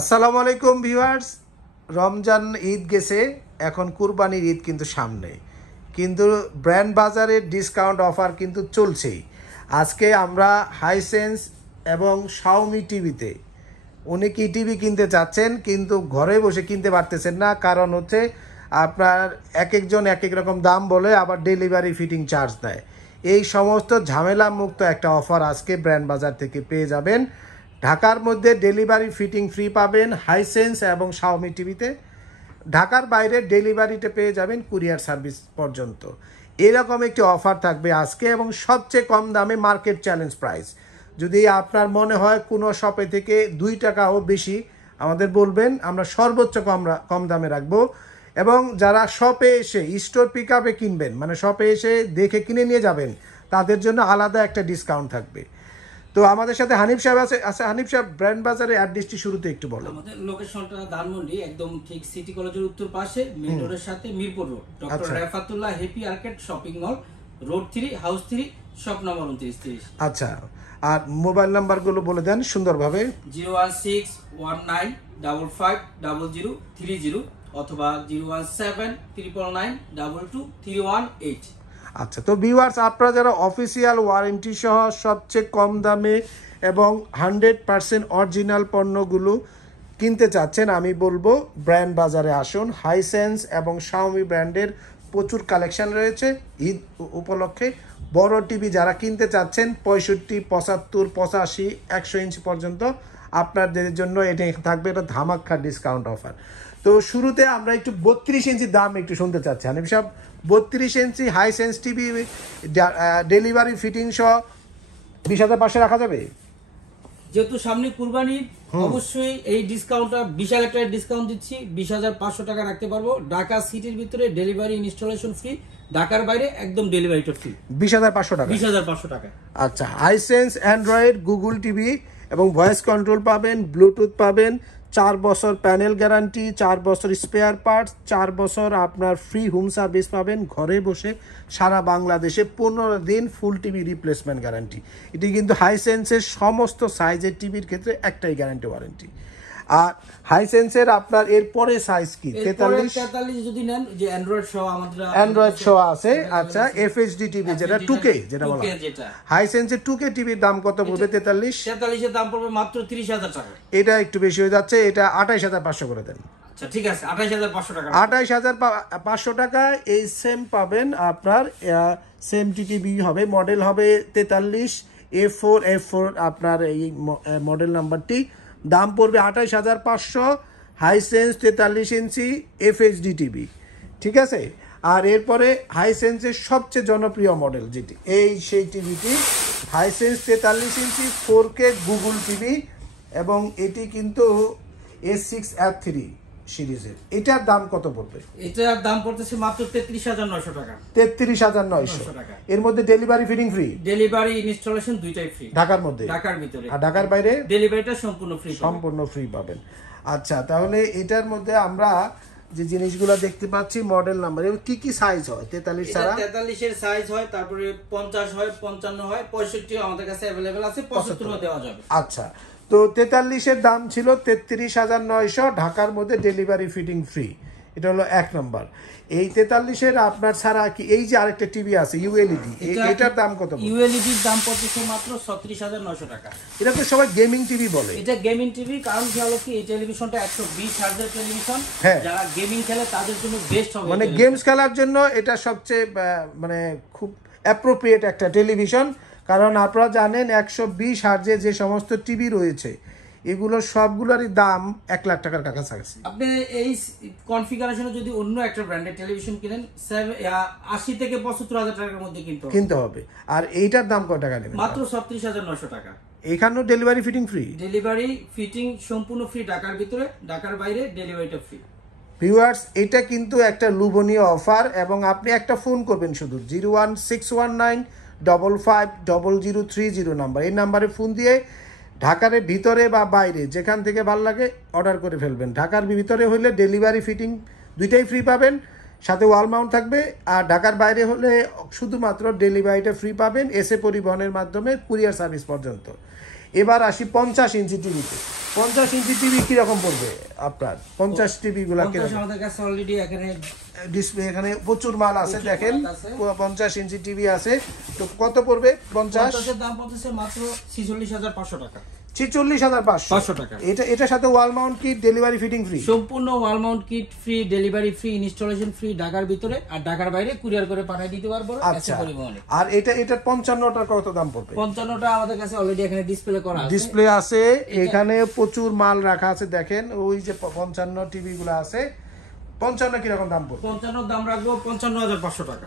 আসসালামু আলাইকুম ভিউয়ার্স। রমজান ঈদ গেছে, এখন কুরবানির ঈদ কিন্তু সামনে, কিন্তু ব্র্যান্ড বাজারের ডিসকাউন্ট অফার কিন্তু চলছেই। আজকে আমরা হাইসেন্স এবং শাওমি টিভিতে অনেকেই টিভি কিনতে চাচ্ছেন, কিন্তু ঘরে বসে কিনতে পারতেছেন না। কারণ হচ্ছে আপনার এক একজন এক এক রকম দাম বলে, আবার ডেলিভারি ফিটিং চার্জ দেয়। এই সমস্ত ঝামেলা মুক্ত একটা অফার আজকে ব্র্যান্ড বাজার থেকে পেয়ে যাবেন। ঢাকার মধ্যে ডেলিভারি ফিটিং ফ্রি পাবেন হাইসেন্স এবং শাওমি টিভিতে। ঢাকার বাইরে ডেলিভারিতে পেয়ে যাবেন কুরিয়ার সার্ভিস পর্যন্ত। এরকম একটি অফার থাকবে আজকে, এবং সবচেয়ে কম দামে, মার্কেট চ্যালেঞ্জ প্রাইস। যদি আপনার মনে হয় কোনো শপে থেকে 2 টাকাও বেশি, আমাদের বলবেন, আমরা সর্বোচ্চ কম দামে রাখবো। এবং যারা শপে এসে স্টোর পিক আপে কিনবেন, মানে শপে এসে দেখে কিনে নিয়ে যাবেন, তাদের জন্য আলাদা একটা ডিসকাউন্ট থাকবে। তো আমাদের সাথে হানিফ সাহেব আছে। আচ্ছা হানিফ সাহেব, ব্র্যান্ড বাজারের অ্যাড্রেসটি শুরুতে একটু বলেন। আমাদের লোকেশনটা ধানমন্ডি, একদম ঠিক সিটি কলেজের উত্তর পাশে, মেইন রোডের সাথে Mirpur road, doctor Rafatullah happy arcade shopping mall, road 3, house 3, shop number 2930। আচ্ছা, আর মোবাইল নাম্বারগুলো বলে দেন সুন্দরভাবে। 01619550030 অথবা 01799922318। আচ্ছা, তো ভিউয়ার্স, আপনারা যারা অফিসিয়াল ওয়ারেন্টি সহ সবচেয়ে কম দামে এবং 100% অরিজিনাল পণ্যগুলো কিনতে চাচ্ছেন, আমি বলবো ব্র্যান্ড বাজারে আসুন। হাইসেন্স এবং শাওমি ব্র্যান্ডের প্রচুর কালেকশন রয়েছে ঈদ উপলক্ষে। বড় টিভি যারা কিনতে চাচ্ছেন 65, 75, 85, 100 ইঞ্চি পর্যন্ত, আপনাদের জন্য এটা থাকবে একটা ধামাকা ডিসকাউন্ট অফার। তো শুরুতে আমরা একটু 32 ইঞ্চি দাম একটু শুনতে চাচ্ছি হানিফ সাহেব। 32 ইঞ্চি হাইসেন্স টিভি ডেলিভারি ফিটিং সহ 20,500 রাখা যাবে? যেহেতু সামনে কুরবানি, অবশ্যই এই ডিসকাউন্টটা বিশাল একটা ডিসকাউন্ট দিচ্ছি। 20,500 টাকা রাখতে পারবো। ঢাকা সিটির ভিতরে ডেলিভারি ইনস্টলেশন ফ্রি, ঢাকার বাইরে একদম ডেলিভারিটা ফ্রি। 20,500 টাকা। 20,500 টাকা। আচ্ছা, হাইসেন্স অ্যান্ড্রয়েড গুগল টিভি এবং ভয়েস কন্ট্রোল পাবেন, ব্লুটুথ পাবেন, 4 বছর প্যানেল গ্যারান্টি, 4 বছর স্পেয়ার পার্টস, 4 বছর আপনার ফ্রি হোম সার্ভিস পাবেন। ঘরে বসে সারা বাংলাদেশে 15 দিন ফুল টিভি রিপ্লেসমেন্ট গ্যারান্টি। এটি কিন্তু হাইসেন্সের সমস্ত সাইজের টিভির ক্ষেত্রে একটাই গ্যারান্টি ওয়ারেন্টি। আর হাইসেন্সের আপনার এরপরে সাইজ কি? 43 যদি নেন, যে অ্যান্ড্রয়েড সহ আমাদের অ্যান্ড্রয়েড সহ আছে। আচ্ছা, এফএইচডি টিভি যেটা 2K যেটা বলা হয়, হাইসেন্সের 2K টিভির দাম কত পড়বে? 43 এর দাম পড়বে মাত্র 30,000 টাকা। এটা একটু বেশি হয়ে যাচ্ছে, এটা 28,500 করে দেন। আচ্ছা ঠিক আছে, 28,500 টাকা। 28,500 টাকায় এই সেম পাবেন আপনার। সেম টিভি হবে, মডেল হবে 43 F4 আপনার এই মডেল নাম্বারটি। দাম পড়বে 28,500। হাইসেন্স 43 ইঞ্চি এফএইচডি টিভি, ঠিক আছে। আর এরপরে হাইসেন্সের সবচেয়ে জনপ্রিয় মডেল যেটি, এই সেই টিভিটি হাইসেন্স 43 ইঞ্চি 4K গুগল টিভি, এবং এটি কিন্তু S6F3 সিরিজের। এটার দাম কত পড়বে? এটার দাম পড়তেছে মাত্র 33,900 টাকা। 33,900 টাকা। এর মধ্যে delivery fitting free, delivery installation দুইটাই ফ্রি। ঢাকার মধ্যে, ঢাকার ভিতরে। আর ঢাকার বাইরে ডেলিভারিটা সম্পূর্ণ ফ্রি, সম্পূর্ণ ফ্রি পাবেন। আচ্ছা, তাহলে এটার মধ্যে আমরা যে জিনিসগুলো দেখতে পাচ্ছি, মডেল নাম্বার, এবং কি কি সাইজ হয়? 43 ছাড়া 43 এর সাইজ হয়, তারপরে 50 হয়, 55 হয়, 65 আমাদের কাছে अवेलेबल আছে, 75 দেওয়া যাবে। আচ্ছা, তো 43 এর দাম ছিল 33,900, ঢাকার মধ্যে ডেলিভারি ফিটিং ফ্রি। এটা হলো 1 নম্বর। এই 43 এর আপনার ছাড়া কি এই যে আরেকটা টিভি আছে ইউএলইডি, এটার দাম কত? ইউএলইডির দাম পড়তেছে মাত্র 36,900 টাকা। এটা তো সবাই গেমিং টিভি বলে। এটা গেমিং টিভি, কারণ কি হলো কি, এই টেলিভিশনটা 120 হার্জের টেলিভিশন। যারা গেমিং খেলে তাদের জন্য বেস্ট হবে, মানে গেমস খেলার জন্য এটা সবচেয়ে মানে খুব অ্যাপ্রোপ্রিয়েট একটা টেলিভিশন। কারণ আপনারা জানেন 120 হার্জে যে সমস্ত টিভি রয়েছে, এগুলো সবগুলোরই দাম 1 লাখ টাকার কাছাকাছি। আপনি এই কনফিগারেশনে যদি অন্য একটা ব্র্যান্ডের টেলিভিশন কিনেন, 80 থেকে 75,000 টাকার মধ্যে কিনতে হবে। আর এইটার দাম কত টাকা নেবেন? মাত্র 36,900 টাকা। এখানেও delivery fitting free? Delivery fitting সম্পূর্ণ ফ্রি, ঢাকার ভিতরে, ঢাকার বাইরে ডেলিভারিটা ফ্রি। ভিউয়ার্স, এটা কিন্তু একটা লোভনীয় অফার, এবং আপনি একটা ফোন করবেন শুধু 01619550030 নাম্বার। এই নাম্বারে ফোন দিয়ে ঢাকার ভিতরে বা বাইরে যেখান থেকে ভালো লাগে অর্ডার করে ফেলবেন। ঢাকার ভিতরে হলে ডেলিভারি ফিটিং দুইটাই ফ্রি পাবেন, সাথে ওয়াল মাউন্ট থাকবে। আর ঢাকার বাইরে হলে শুধুমাত্র ডেলিভারিটা ফ্রি পাবেন, এসএ পরিবহনের মাধ্যমে কুরিয়ার সার্ভিস পর্যন্ত। এবার আসি 50 ইঞ্চি টিভিতে। 50 ইঞ্চি টিভি কিরকম পড়বে আপনার? 50 টিভি গুলা আমাদের কাছে অলরেডি এখানে ডিসপ্লে, এখানে প্রচুর মাল আছে দেখেন। 50 ইঞ্চি টিভি আছে, তো কত পড়বে? 50 এর দাম পড়তেছে মাত্র 46500 টাকা। 46500 টাকা। এটার সাথে wall mount kit, delivery fitting free, সম্পূর্ণ wall mount kit free, delivery free, installation free, ঢাকার ভিতরে আর ঢাকার বাইরে কুরিয়ার করে পাঠিয়ে দিতে পারবো। আচ্ছা, আর এটার 55টা কত দাম পড়বে? 55টা আমাদের কাছে অলরেডি এখানে ডিসপ্লে করা আছে, ডিসপ্লে আছে, এখানে প্রচুর মাল রাখা আছে দেখেন। ওই যে 55 টিভি গুলো আছে, 55 কি রকম দাম পড়বে? 55 দাম রাখবো 55500 টাকা।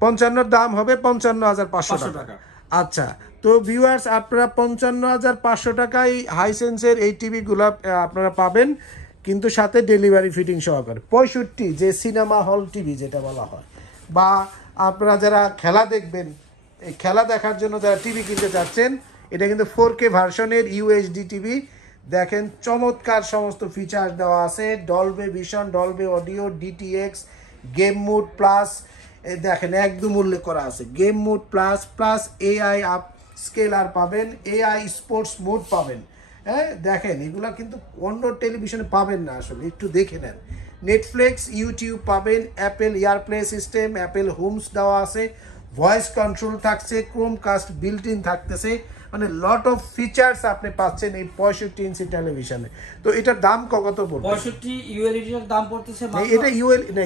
55 দাম হবে 55500 টাকা। আচ্ছা, তো ভিউয়ার্স আপনারা 55500 টাকায় হাইসেন্সের এই টিভিগুলো আপনারা পাবেন, কিন্তু সাথে ডেলিভারি ফিটিং সহকারে। 65 যে সিনেমা হল টিভি যেটা বলা হয়, বা আপনারা যারা খেলা দেখবেন, এই খেলা দেখার জন্য যারা টিভি কিনতে চাচ্ছেন, এটা কিন্তু 4K ভার্সনের ইউএইচডি টিভি। দেখেন চমৎকার সমস্ত ফিচার্স দেওয়া আছে, Dolby Vision, Dolby Audio, DTX, game mode plus, দেখেন একদম উল্লেখ করা আছে game mode plus plus AI upscaler পাবেন, এআই স্পোর্টস মোড পাবেন। হ্যাঁ দেখেন এগুলা কিন্তু অন্য টেলিভিশনে পাবেন না, আসলে একটু দেখে নেন। নেটফ্লিক্স, ইউটিউব পাবেন, Apple AirPlay system, Apple homes দেওয়া আছে, ভয়েস কন্ট্রোল থাকছে, ক্রোমকাস্ট বিল্ট ইন থাকতেছে, মানে লট অফ ফিচার্স আপনি পাচ্ছেন এই 65 ইঞ্চি টেলিভিশনে। তো এটার দাম কত পড়বে? 65 ইউএলইডি এর দাম পড়তেছে মাত্র, এটা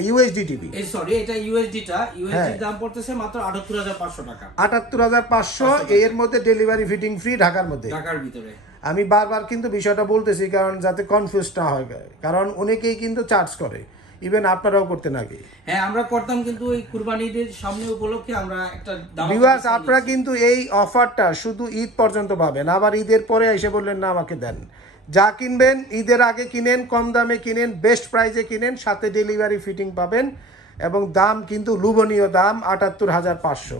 ইউএসডি টিভি, সরি এটা ইউএসডিটা, ইউএসডি দাম পড়তেছে মাত্র 78500 টাকা। 78500, এর মধ্যে ডেলিভারি ফিটিং ফ্রি, ঢাকার মধ্যে, ঢাকার ভিতরে। আমি বারবার কিন্তু বিষয়টা বলতেছি কারণ যাতে কনফিউজ না হয়, কারণ অনেকেই কিন্তু চার্জ করে, ইভেন আপনারাও করতে নাকি। হ্যাঁ আমরা করতাম, কিন্তু এই কুরবানি ঈদের সামনে উপলক্ষে আমরা একটা ভিউয়ার্স আপনারা কিন্তু এই অফারটা শুধু ঈদ পর্যন্ত পাবেন, আবার ঈদের পরে এসে বললেন না আমাকে দেন। যা কিনবেন ঈদের আগে কিনেন, কম দামে কিনেন, বেস্ট প্রাইসে কিনেন, সাথে ডেলিভারি ফিটিং পাবেন, এবং দাম কিন্তু লুবনীয় দাম 78500।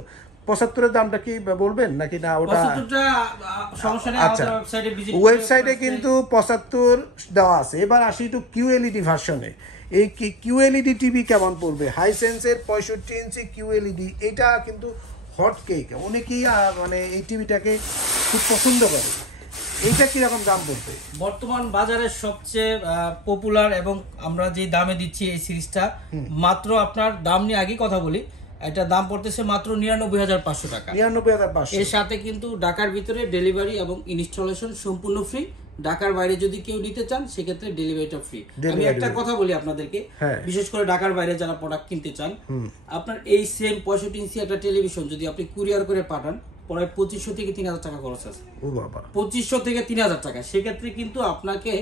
75-এর দামটা কি বলবেন নাকি না? ওটা সমস্যা নেই, আচ্ছা, আমাদের ওয়েবসাইটে ভিজিট ওয়েবসাইটে কিন্তু 75 দেওয়া আছে। এবার আসি একটু কিউএলইডি ভার্সনে। এই কিউএলইডি টিভি কেমন পড়বে? হাইসেন্সের 65 ইঞ্চি কিউএলইডি, এটা কিন্তু হট কেক, অনেকেই মানে এই টিভিটাকে খুব পছন্দ করে। এইটা কিরকম দাম পড়বে? বর্তমান বাজারে সবচেয়ে পপুলার এবং আমরা যে দামে দিচ্ছি এই সিরিজটা, মাত্র আপনার দাম নিয়ে আগে কথা বলি, এটা দাম পড়তেছে মাত্র 99500 টাকা। 99500, এর সাথে কিন্তু ঢাকার ভিতরে ডেলিভারি এবং ইনস্টলেশন সম্পূর্ণ ফ্রি। ঢাকার বাইরে যদি কেউ নিতে চান সেক্ষেত্রে ডেলিভারিটা ফ্রি। আমি একটা কথা বলি আপনাদেরকে, বিশেষ করে ঢাকার বাইরে যারা প্রোডাক্ট কিনতে চান, আপনার এই সেম 65 ইঞ্চি একটা টেলিভিশন যদি আপনি কুরিয়ার করে পাঠান, প্রায় 2500 থেকে 3000 টাকা খরচ আছে। ও বাবা, 2500 থেকে 3000 টাকা। সেক্ষেত্রে কিন্তু আপনাকে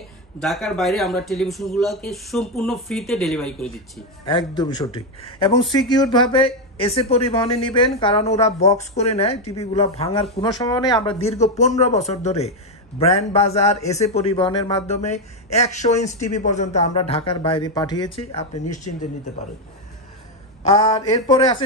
ঢাকার বাইরে আমরা টেলিভিশনগুলোকে সম্পূর্ণ ফ্রিতে ডেলিভারি করে দিচ্ছি। একদমই সঠিক, এবং সিকিউর ভাবে এসে পরিবহনে নেবেন, কারণ ওরা বক্স করে নেয়, টিভিগুলো ভাঙার কোনো সময় নেই। আমরা দীর্ঘ 15 বছর ধরে ব্র্যান্ড বাজার এসে পরিবহনের মাধ্যমে 100 ইঞ্চ টিভি পর্যন্ত আমরা ঢাকার বাইরে পাঠিয়েছি, আপনি নিশ্চিন্তে নিতে পারেন। আর এরপরে আছে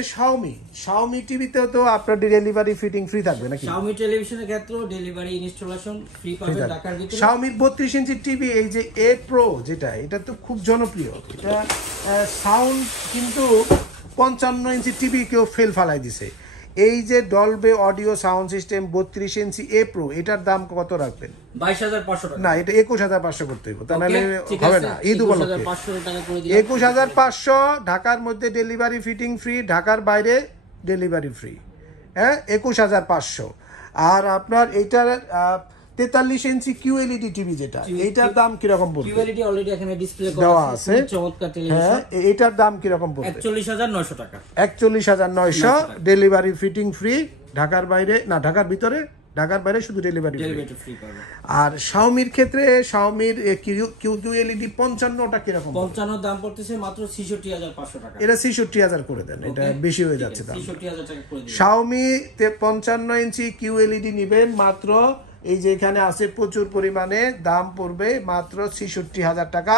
শাওমি টিভিতেও তো আপনার ডেলিভারি ফিটিং ফ্রি থাকবে নাকি? শাওমি টেলিভিশনের ক্ষেত্রেও ডেলিভারি ইনস্টলেশন ফ্রি পাবেন ঢাকার ভিতরে। শাওমির 32 ইঞ্চি টিভি, এই যে এ প্রো যেটা, এটা তো খুব জনপ্রিয়। এটা সাউন্ড কিন্তু 55 ইঞ্চি টিভি কেউ ফালাই দিছে। এই যে ডলবে অডিও সাউন্ড সিস্টেম 32 ইঞ্চি এ প্রো, এটার দাম কত রাখবেন? 22500 টাকা। না, এটা 21500 করতে হবে, তা নাহলে হবে না। ঈদ উপলক্ষে 21500 টাকা করে দিন। 21500, ঢাকার মধ্যে ডেলিভারি ফিটিং ফ্রি, ঢাকার বাইরে ডেলিভারি ফ্রি। হ্যাঁ 21500। আর আপনার এইটার 43 ইঞ্চি কিউএলইডি টিভি যেটা, এইটার দাম কি রকম পড়বে? কিউএলইডি অলরেডি এখানে ডিসপ্লে দেওয়া করা আছে, চমৎকার টেলিভিশন। হ্যাঁ এইটার দাম কি রকম পড়বে? 41900 টাকা। 41900, ডেলিভারি ফিটিং ফ্রি, ঢাকার বাইরে না, ঢাকার ভিতরে, ঢাকার বাইরে শুধু ডেলিভারি ফ্রি পাবেন। আর শাওমির ক্ষেত্রে শাওমির কিউএলইডি 55টা কি রকম? 55 দাম পড়তেছে মাত্র 66500 টাকা। এটা 66000 করে দেন, এটা বেশি হয়ে যাচ্ছে দাম। 66000 টাকা করে দিন। শাওমি তে 55 ইঞ্চি কিউএলইডি নেবেন মাত্র, এই যে এখানে আছে প্রচুর পরিমাণে, দাম পড়বে মাত্র 66000 টাকা।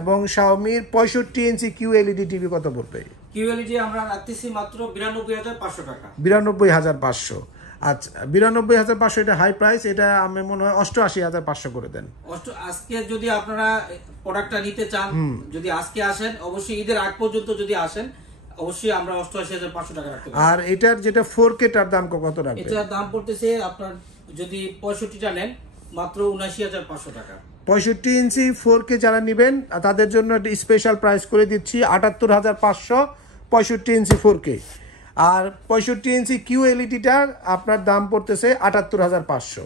এবং শাওমির 65 ইঞ্চি কিউএলইডি টিভি কত পড়বে? কিউএলইডি আমরা রাখতেছি মাত্র 92500 টাকা। 92500। আচ্ছা 92500, এটা হাই প্রাইস, এটা আমি মনে হয় 88500 করে দেন। আজকে যদি আপনারা প্রোডাক্টটা নিতে চান, যদি আজকে আসেন, অবশ্যই ঈদের আগ পর্যন্ত যদি আসেন, অবশ্যই আমরা 88,500 টাকা রাখতে পারবো। আর এটার যেটা 4K টার দাম কত রাখবেন? এটার দাম পড়তেছে আপনার যদি 65টা নেন মাত্র 79,500 টাকা। 65 ইঞ্চি 4K যারা নেবেন তাদের জন্য স্পেশাল প্রাইস করে দিচ্ছি 78,500 65 ইঞ্চি 4K। আর 65 ইঞ্চি QLEDটার আপনার দাম পড়তেছে 78,500।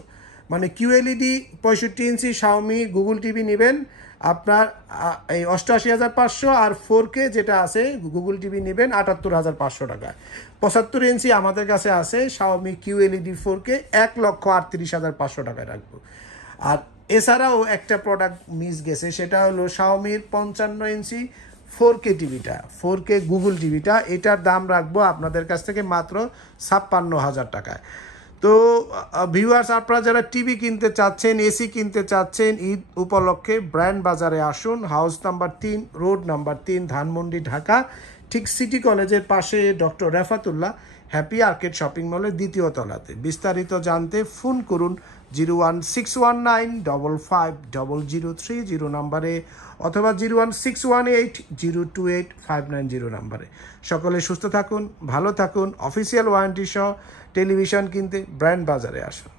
মানে QLED 65 ইঞ্চি শাওমি গুগল টিভি নেবেন আপনার এই 88,500, আর 4K যেটা আছে গুগল টিভি নেবেন 78,500 টাকায়। 75 ইঞ্চি আমাদের কাছে আছে শাওমি QLED 4K 1,38,500 টাকায় রাখবো। আর এছাড়াও একটা প্রোডাক্ট মিস গেছে, সেটা হলো শাওমির 55 ইঞ্চি 4K টিভিটা, 4K গুগল টিভিটা। এটার দাম রাখবো আপনাদের কাছ থেকে মাত্র 56,000 টাকায়। তো ভিউয়ার্স, আপনারা যারা টিভি কিনতে চাচ্ছেন, এসি কিনতে চাচ্ছেন, ঈদ উপলক্ষে ব্র্যান্ড বাজারে আসুন। House number 3, road number 3, Dhanmondi, Dhaka. ঠিক সিটি কলেজের পাশে doctor Refatullah happy arcade shopping মলের 2য় তলাতে। বিস্তারিত জানতে ফোন করুন 01619550030 নাম্বারে অথবা 01618028590 নাম্বারে। সকলে সুস্থ থাকুন, ভালো থাকুন। অফিসিয়াল ওয়ারেন্টি সহ টেলিভিশন কিনতে ব্র্যান্ড বাজারে আসুন।